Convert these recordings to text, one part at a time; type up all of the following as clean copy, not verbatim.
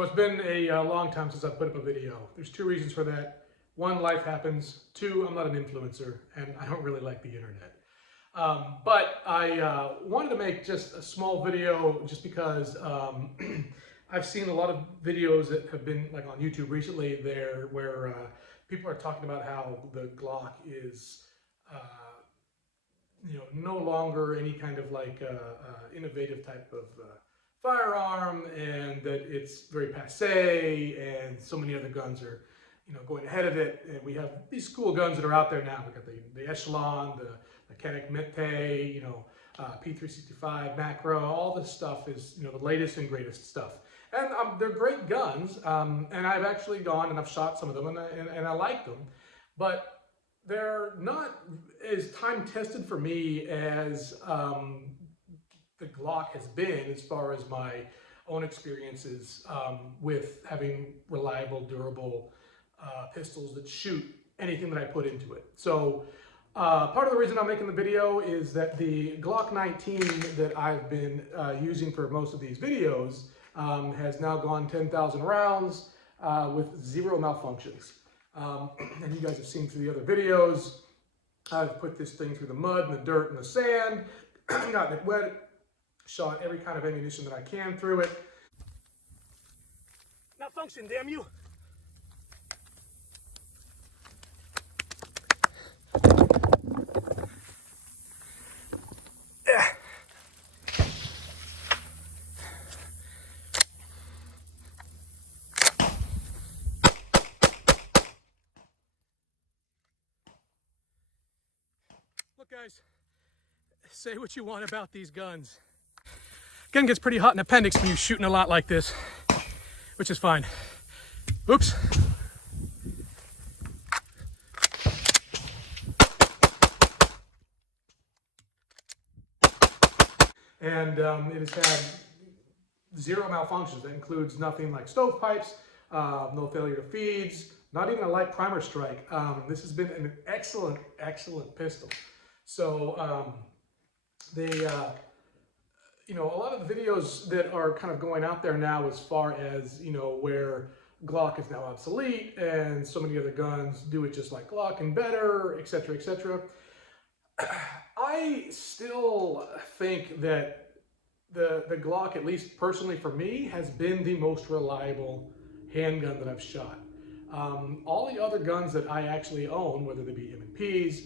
So it's been a long time since I've put up a video. There's two reasons for that. One, life happens. Two, I'm not an influencer and I don't really like the internet. But I wanted to make just a small video just because I've seen a lot of videos that have been like on YouTube recently there where people are talking about how the Glock is no longer any kind of like innovative type of firearm, and that it's very passé, and so many other guns are going ahead of it. And we have these cool guns that are out there now. We got the Echelon, the Canik Mete, P365 macro. All this stuff is the latest and greatest stuff, and they're great guns. And I've actually gone and I've shot some of them, and I like them, but they're not as time tested for me as the Glock has been, as far as my own experiences with having reliable, durable pistols that shoot anything that I put into it. So part of the reason I'm making the video is that the Glock 19 that I've been using for most of these videos has now gone 10,000 rounds with zero malfunctions. And you guys have seen through the other videos, I've put this thing through the mud and the dirt and the sand, gotten it wet, shot every kind of ammunition that I can through it. Malfunction, damn you! Look, guys, say what you want about these guns. Gun gets pretty hot in the appendix when you're shooting a lot like this, which is fine. Oops. And it has had zero malfunctions. That includes nothing like stovepipes, no failure to feeds, not even a light primer strike. This has been an excellent, excellent pistol. So a lot of the videos that are kind of going out there now, as far as where Glock is now obsolete and so many other guns do it just like Glock and better, etc., etc. I still think that the Glock, at least personally for me, has been the most reliable handgun that I've shot. All the other guns that I actually own, whether they be M&Ps,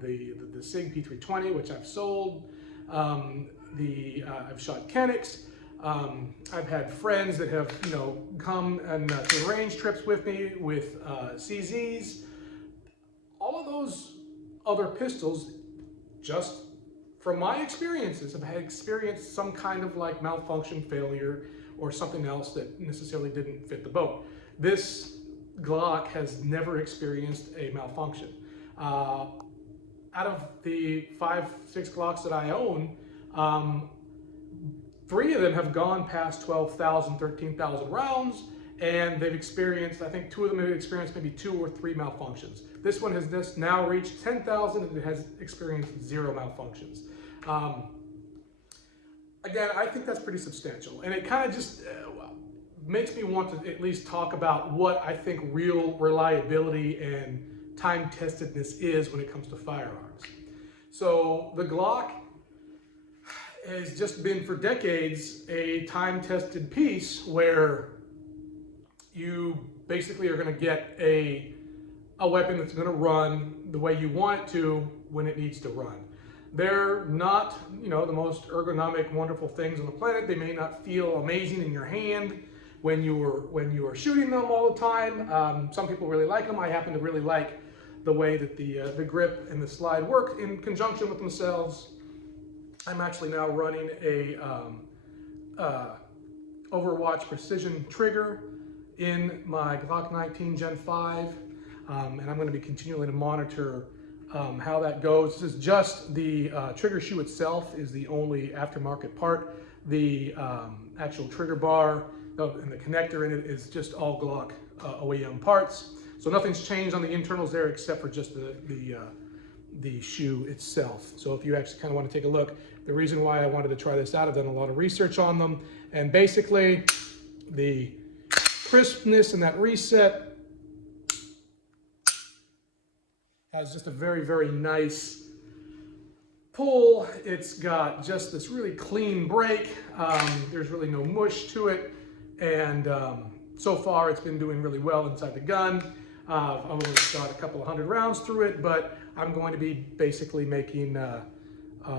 the SIG P320, which I've sold, I've shot Caniks. I've had friends that have come and to range trips with me with CZs. All of those other pistols, just from my experiences, have had experienced some kind of like malfunction, failure, or something else that necessarily didn't fit the boat. This Glock has never experienced a malfunction. Out of the 5-6 Glocks that I own, 3 of them have gone past 12,000, 13,000 rounds, and they've experienced, I think 2 of them have experienced maybe 2 or 3 malfunctions. This one has just now reached 10,000 and it has experienced 0 malfunctions. Again, I think that's pretty substantial, and it kind of just makes me want to at least talk about what I think real reliability and time-testedness is when it comes to firearms. So the Glock has just been for decades a time-tested piece where you basically are going to get a weapon that's going to run the way you want it to when it needs to run. They're not, the most ergonomic, wonderful things on the planet. They may not feel amazing in your hand when you are shooting them all the time. Some people really like them. I happen to really like the way that the grip and the slide work in conjunction with themselves. I'm actually now running a Overwatch precision trigger in my Glock 19 Gen 5, and I'm going to be continually to monitor how that goes. This is just the trigger shoe itself is the only aftermarket part. The actual trigger bar and the connector in it is just all Glock OEM parts. So nothing's changed on the internals there except for just the shoe itself. So if you actually kind of want to take a look, the reason why I wanted to try this out, I've done a lot of research on them, and basically the crispness and that reset. Has just a very, very nice pull. It's got just this really clean break. There's really no mush to it. And so far it's been doing really well inside the gun. I've only got a couple of hundred rounds through it, but I'm going to be basically making a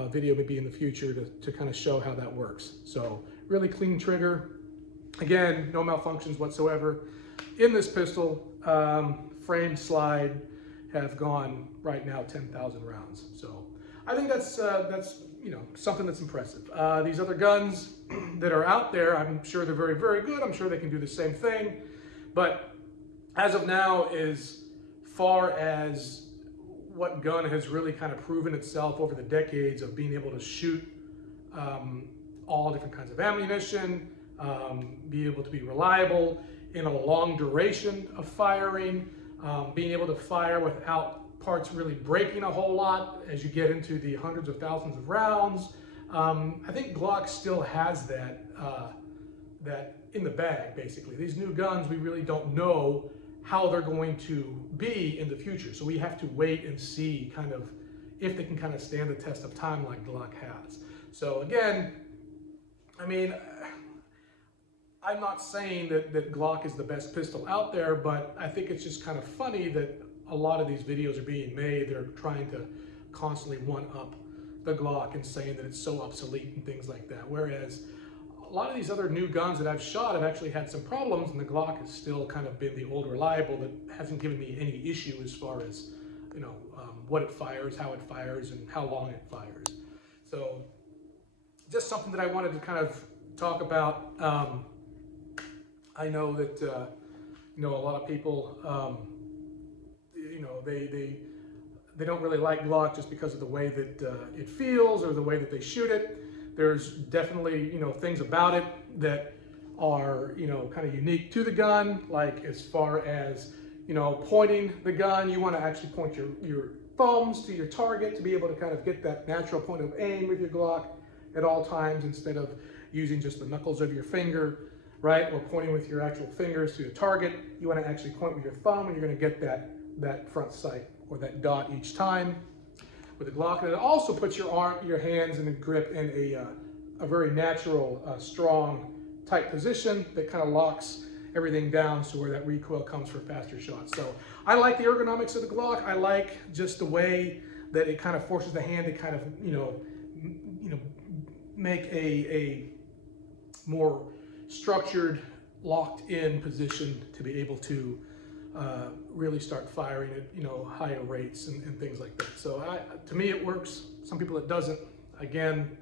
video maybe in the future to kind of show how that works. So really clean trigger. Again, no malfunctions whatsoever. In this pistol, frame slide have gone right now 10,000 rounds. So I think that's you know, something that's impressive. These other guns that are out there, I'm sure they're very, very good. I'm sure they can do the same thing. But as of now, as far as what gun has really kind of proven itself over the decades of being able to shoot all different kinds of ammunition, be able to be reliable in a long duration of firing, being able to fire without parts really breaking a whole lot as you get into the hundreds of thousands of rounds. I think Glock still has that in the bag, basically. These new guns, we really don't know how they're going to be in the future. So we have to wait and see kind of if they can kind of stand the test of time like Glock has. So again, I mean, I'm not saying that Glock is the best pistol out there, but I think it's just kind of funny that a lot of these videos are being made. They're trying to constantly one-up the Glock and saying that it's so obsolete and things like that. Whereas a lot of these other new guns that I've shot have actually had some problems, and the Glock has still kind of been the old reliable that hasn't given me any issue as far as, you know, what it fires, how it fires, and how long it fires. So just something that I wanted to kind of talk about. I know that, you know, a lot of people, you know, they don't really like Glock just because of the way that it feels or the way that they shoot it. There's definitely, you know, things about it that are, you know, kind of unique to the gun, like as far as, you know, pointing the gun, you want to actually point your thumbs to your target to be able to kind of get that natural point of aim with your Glock at all times instead of using just the knuckles of your finger, right? Or pointing with your actual fingers to the target. You want to actually point with your thumb and you're going to get that front sight or that dot each time with the Glock. And it also puts your hands in a grip in a very natural, strong, tight position that kind of locks everything down so where that recoil comes for faster shots. So I like the ergonomics of the Glock. I like just the way that it kind of forces the hand to kind of, you know, make a more structured, locked in position to be able to really start firing at, you know, higher rates and things like that. So to me it works. Some people it doesn't. Again,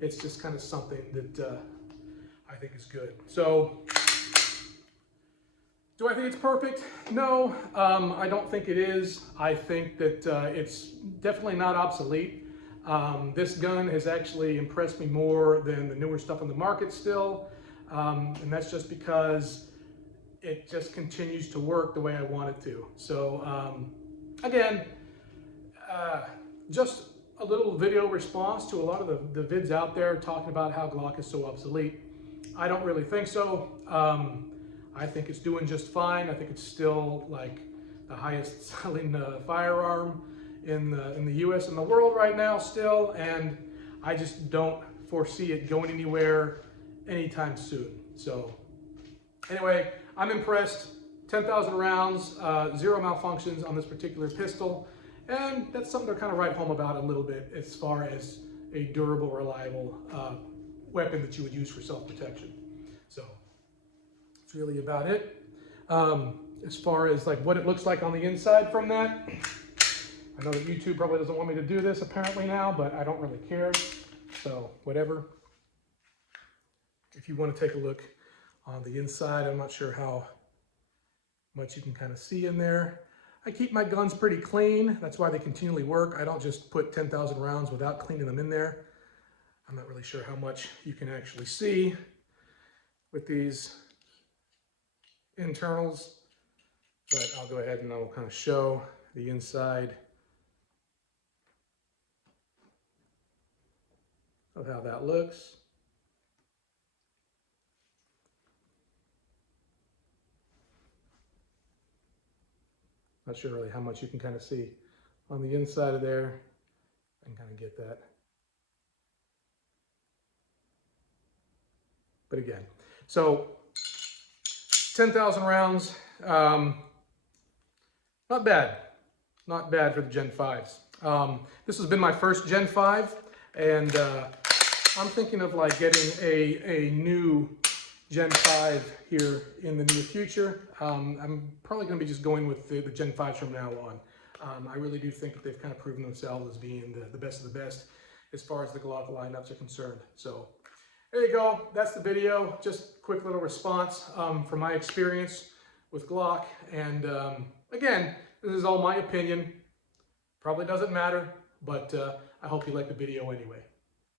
it's just kind of something that I think is good. So do I think it's perfect? No, I don't think it is. I think that it's definitely not obsolete. This gun has actually impressed me more than the newer stuff on the market still. And that's just because it just continues to work the way I want it to. So again, just a little video response to a lot of the vids out there talking about how Glock is so obsolete. I don't really think so. I think it's doing just fine. I think it's still like the highest selling firearm in the US and the world right now still, and I just don't foresee it going anywhere anytime soon. So anyway, I'm impressed. 10,000 rounds, 0 malfunctions on this particular pistol, and that's something to kind of write home about a little bit as far as a durable, reliable weapon that you would use for self-protection. So that's really about it. As far as like what it looks like on the inside from that, I know that YouTube probably doesn't want me to do this apparently now, but I don't really care. So whatever. If you want to take a look on the inside, I'm not sure how much you can kind of see in there. I keep my guns pretty clean. That's why they continually work. I don't just put 10,000 rounds without cleaning them in there. I'm not really sure how much you can actually see with these internals, but I'll go ahead and I'll kind of show the inside of how that looks. Not sure really how much you can kind of see on the inside of there. I can kind of get that. But again, so 10,000 rounds, not bad. Not bad for the Gen 5s. This has been my first Gen 5, and I'm thinking of like getting a new Gen 5 here in the near future. I'm probably going to be just going with the Gen 5s from now on. I really do think that they've kind of proven themselves as being the best of the best as far as the Glock lineups are concerned. So there you go. That's the video. Just a quick little response from my experience with Glock. And again, this is all my opinion. Probably doesn't matter, but I hope you like the video anyway.